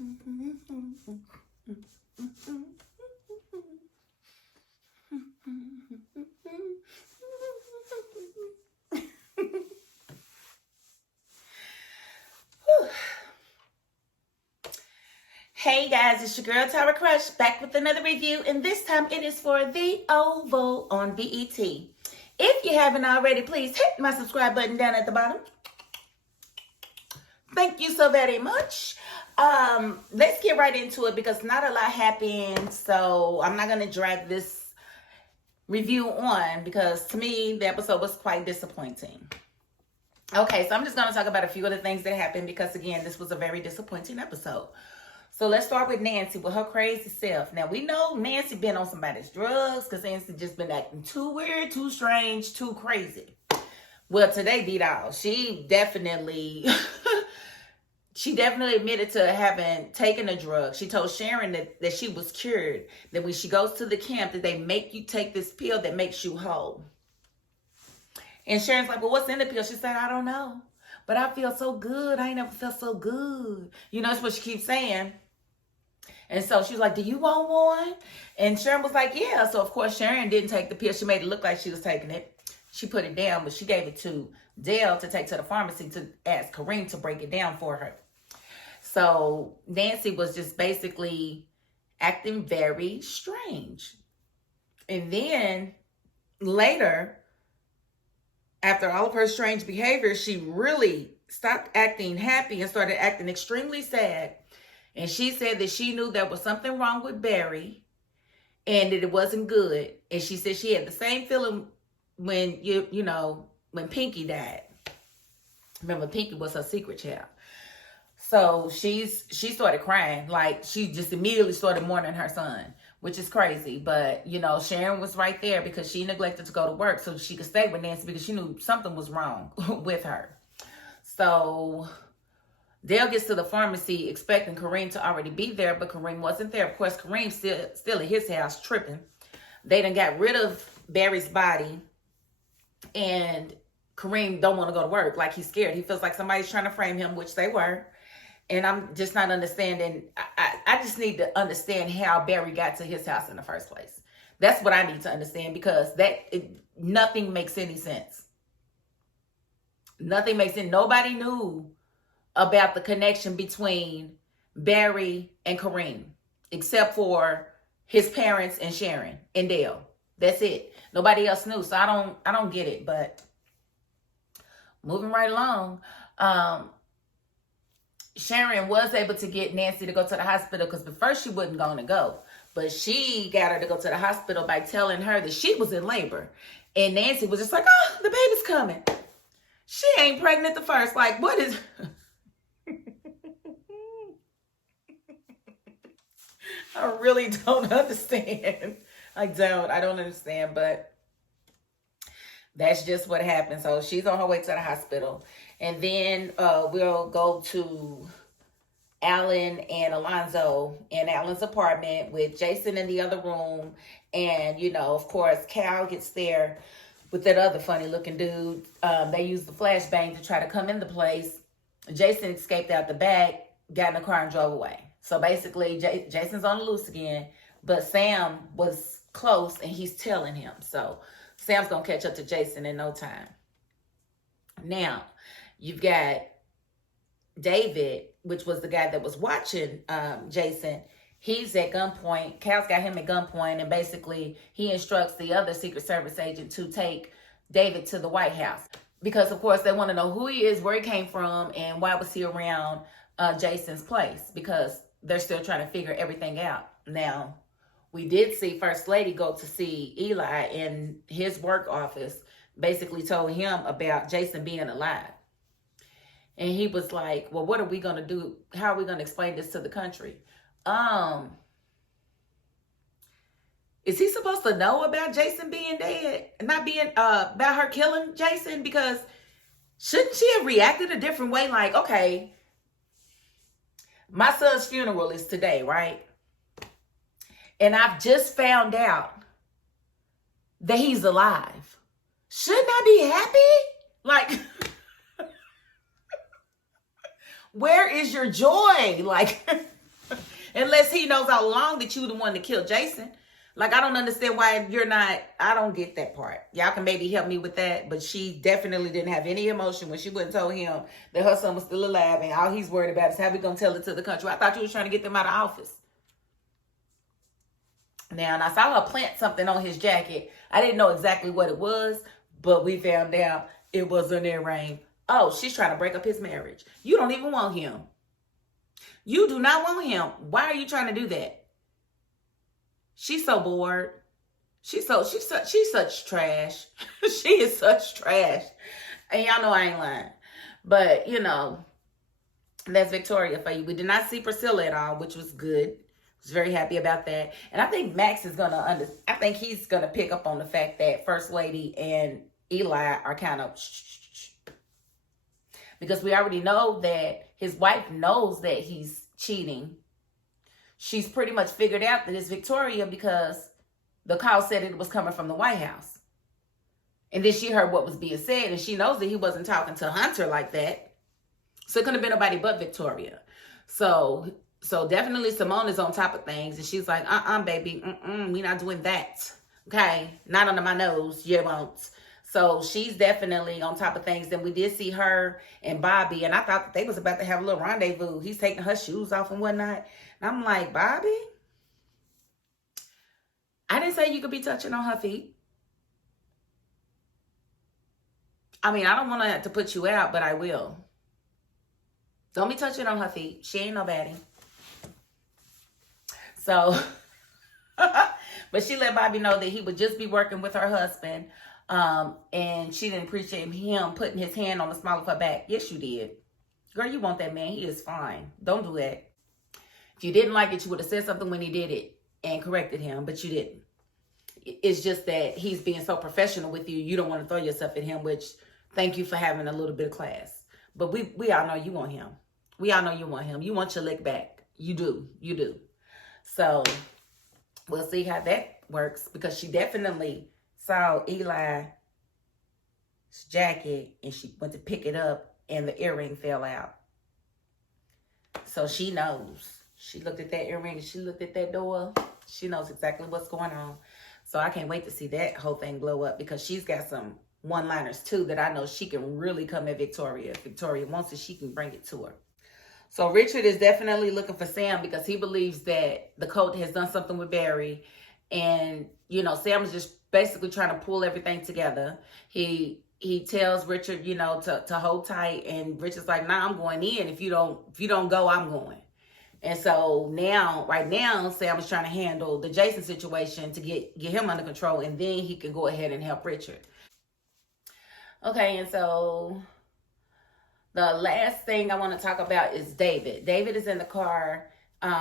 Hey guys, it's your girl Tower Crush back with another review, and this time it is for The Oval on BET. If you haven't already, please hit my subscribe button down at the bottom. Thank you so very much. Let's get right into it because not a lot happened, so I'm not going to drag this review on because to me the episode was quite disappointing. Okay, so I'm just going to talk about a few of the things that happened because again, this was a very disappointing episode. So let's start with Nancy with her crazy self. Now, we know Nancy been on somebody's drugs because Nancy just been acting too weird, too strange, too crazy. Well, today beat all. She definitely admitted to having taken a drug. She told Sharon that she was cured, that when she goes to the camp, that they make you take this pill that makes you whole. And Sharon's like, well, what's in the pill? She said, I don't know. But I feel so good. I ain't never felt so good. You know, that's what she keeps saying. And so she was like, do you want one? And Sharon was like, yeah. So, of course, Sharon didn't take the pill. She made it look like she was taking it. She put it down, but she gave it to Dale to take to the pharmacy to ask Kareem to break it down for her. So Nancy was just basically acting very strange. And then later, after all of her strange behavior, she really stopped acting happy and started acting extremely sad. And she said that she knew there was something wrong with Barry and that it wasn't good. And she said she had the same feeling when, when Pinky died. Remember, Pinky was her secret child. So she started crying. Like, she just immediately started mourning her son, which is crazy. But, Sharon was right there because she neglected to go to work so she could stay with Nancy because she knew something was wrong with her. So Dale gets to the pharmacy expecting Kareem to already be there, but Kareem wasn't there. Of course, Kareem's still at his house tripping. They done got rid of Barry's body, and Kareem don't want to go to work. Like, he's scared. He feels like somebody's trying to frame him, which they were. And I'm just not understanding. I just need to understand how Barry got to his house in the first place. That's what I need to understand because nothing makes any sense. Nothing makes sense. Nobody knew about the connection between Barry and Kareem, except for his parents and Sharon and Dale. That's it. Nobody else knew. So I don't get it. But moving right along, Sharon was able to get Nancy to go to the hospital because at first she wasn't going to go. But she got her to go to the hospital by telling her that she was in labor. And Nancy was just like, oh, the baby's coming. She ain't pregnant the first. Like, what is... I really don't understand. I don't understand, but that's just what happened. So she's on her way to the hospital. And then we'll go to Alan and Alonzo in Alan's apartment with Jason in the other room. And, of course, Cal gets there with that other funny looking dude. They used the flashbang to try to come in the place. Jason escaped out the back, got in the car and drove away. So basically, Jason's on the loose again, but Sam was close and he's telling him. So Sam's going to catch up to Jason in no time. Now, you've got David, which was the guy that was watching Jason. He's at gunpoint. Cal's got him at gunpoint, and basically he instructs the other Secret Service agent to take David to the White House. Because, of course, they want to know who he is, where he came from, and why was he around Jason's place, because they're still trying to figure everything out. Now, we did see First Lady go to see Eli in his work office, basically told him about Jason being alive. And he was like, well, what are we going to do? How are we going to explain this to the country? Is he supposed to know about Jason being dead? Not being, about her killing Jason? Because shouldn't she have reacted a different way? Like, okay, my son's funeral is today, right? And I've just found out that he's alive. Shouldn't I be happy? Like, where is your joy? Like, Unless he knows all along that you the one that killed Jason. Like, I don't understand why you're not, I don't get that part. Y'all can maybe help me with that, but she definitely didn't have any emotion when she wouldn't told him that her son was still alive, and all he's worried about is how we gonna tell it to the country. I thought you was trying to get them out of office. Now, and I saw her plant something on his jacket. I didn't know exactly what it was, but we found out it was an earring. Oh, she's trying to break up his marriage. You don't even want him. You do not want him. Why are you trying to do that? She's so bored. She's such trash. She is such trash. And y'all know I ain't lying. But, you know, that's Victoria for you. We did not see Priscilla at all, which was good. Was very happy about that. And I think Max is going to I think he's going to pick up on the fact that First Lady and Eli are kind of because we already know that his wife knows that he's cheating. She's pretty much figured out that it's Victoria because the call said it was coming from the White House. And then she heard what was being said, and she knows that he wasn't talking to Hunter like that. So it couldn't have been nobody but Victoria. So definitely Simone is on top of things, and she's like, baby, we not doing that. Okay, not under my nose, you won't. So she's definitely on top of things. Then we did see her and Bobby, and I thought that they was about to have a little rendezvous. He's taking her shoes off and whatnot. And I'm like, Bobby, I didn't say you could be touching on her feet. I mean, I don't want to have to put you out, but I will. Don't be touching on her feet. She ain't nobody. So, but she let Bobby know that he would just be working with her husband. And she didn't appreciate him putting his hand on the small of her back. Yes, you did. Girl, you want that man. He is fine. Don't do that. If you didn't like it, you would have said something when he did it and corrected him, but you didn't. It's just that he's being so professional with you, you don't want to throw yourself at him, which thank you for having a little bit of class. But we all know you want him. We all know you want him. You want your lick back. You do. You do. So we'll see how that works, because she definitely saw Eli's jacket and she went to pick it up and the earring fell out. So she knows. She looked at that earring and she looked at that door. She knows exactly what's going on. So I can't wait to see that whole thing blow up, because she's got some one-liners too that I know she can really come at Victoria. If Victoria wants it, she can bring it to her. So Richard is definitely looking for Sam because he believes that the cult has done something with Barry. And, you know, Sam is just basically trying to pull everything together. He tells Richard, you know, to hold tight. And Richard's like, nah, I'm going in. If you don't go, I'm going. And so now, right now, Sam is trying to handle the Jason situation to get him under control. And then he can go ahead and help Richard. Okay, and so the last thing I want to talk about is David. David is in the car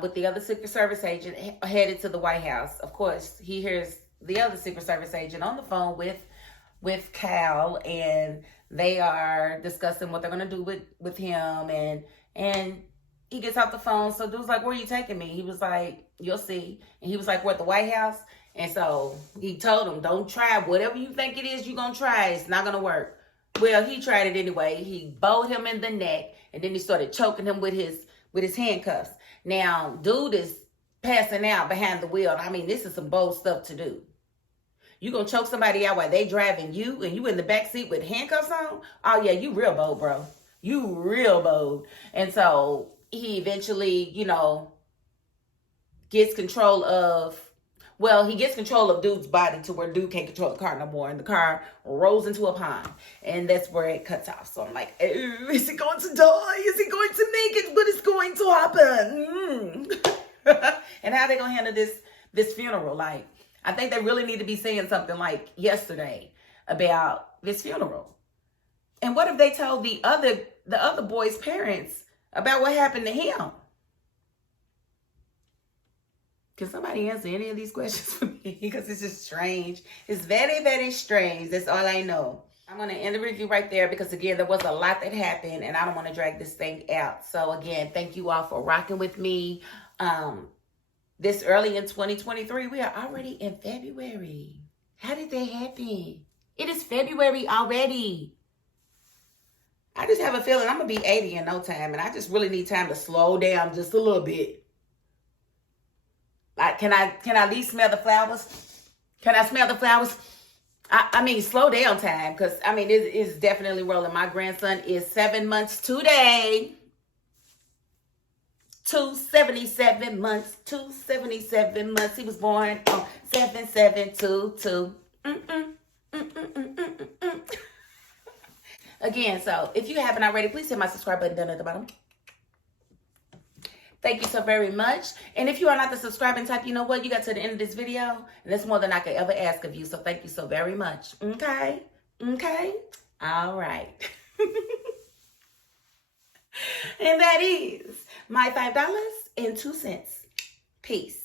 with the other Secret Service agent headed to the White House. Of course, he hears the other Secret Service agent on the phone with Cal, and they are discussing what they're going to do with him. And he gets off the phone. So dude's like, where are you taking me? He was like, you'll see. And he was like, we're at the White House. And so he told him, don't try whatever you think it is you're going to try. It's not going to work. Well, he tried it anyway. He bowed him in the neck, and then he started choking him with his handcuffs. Now, dude is passing out behind the wheel. I mean, this is some bold stuff to do. You gonna choke somebody out while they driving you, and you in the back seat with handcuffs on? Oh yeah, you real bold, bro. You real bold. And so he eventually, you know, gets control of dude's body to where dude can't control the car no more. And the car rolls into a pond. And that's where it cuts off. So I'm like, oh, is he going to die? Is he going to make it? What is going to happen? And how are they going to handle this funeral? Like, I think they really need to be saying something like yesterday about this funeral. And what if they told the other boy's parents about what happened to him? Can somebody answer any of these questions for me? Because it's just strange. It's very, very strange. That's all I know. I'm going to end the review right there because, again, there was a lot that happened, and I don't want to drag this thing out. So, again, thank you all for rocking with me. This early in 2023, we are already in February. How did that happen? It is February already. I just have a feeling I'm going to be 80 in no time, and I just really need time to slow down just a little bit. Can I at least smell the flowers? Can I smell the flowers? I mean, slow down time, because I mean, it's definitely rolling. My grandson is 7 months today. 277 months. 277 months. He was born on 7722. Again, so if you haven't already, please hit my subscribe button down at the bottom. Thank you so very much. And if you are not the subscribing type, you know what? You got to the end of this video, and that's more than I could ever ask of you. So thank you so very much. Okay? Okay? All right. And that is my $5.02. Peace.